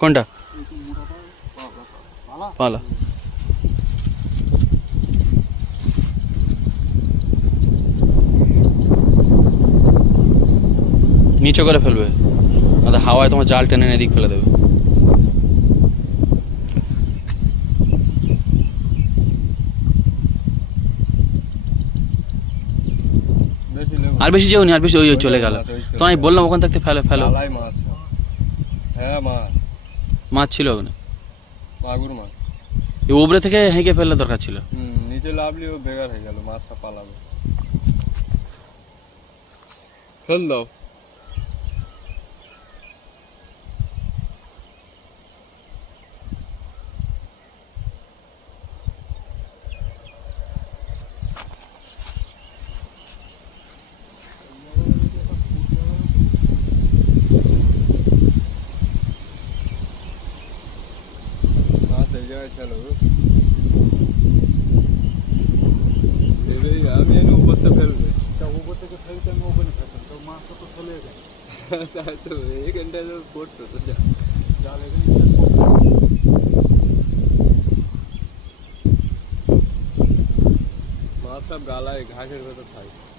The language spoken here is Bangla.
কোনটা? পালা। নিচে করে ফেলবে, হাওয়ায় তোমার জাল টেনে এদিক ফেলে দেবে। আর বেশি যেও নি, আর বেশি ওই চলে গেল। তো আমি বললাম ওখান থেকে ফেলো ফেলো। হ্যাঁ মাছ ছিল ওখানে, মাগুর মাছ। উপরে থেকে হেঁকে ফেললে দরকার ছিল। নিচে লাভলি ও বেকার হয়ে গেল, মাছটা পালাবে। ফেল দাও। चलो আমি এনে উপর থেকে ফেলবে, উপর থেকে ফেলতে আমি ওখানে ফেলতাম, তো মাছটা তো চলে যায়। তাই তো এখানটা পড়তো তো জাল এখানে মাছ সব গালায় ঘাসের ভেতর থাকে।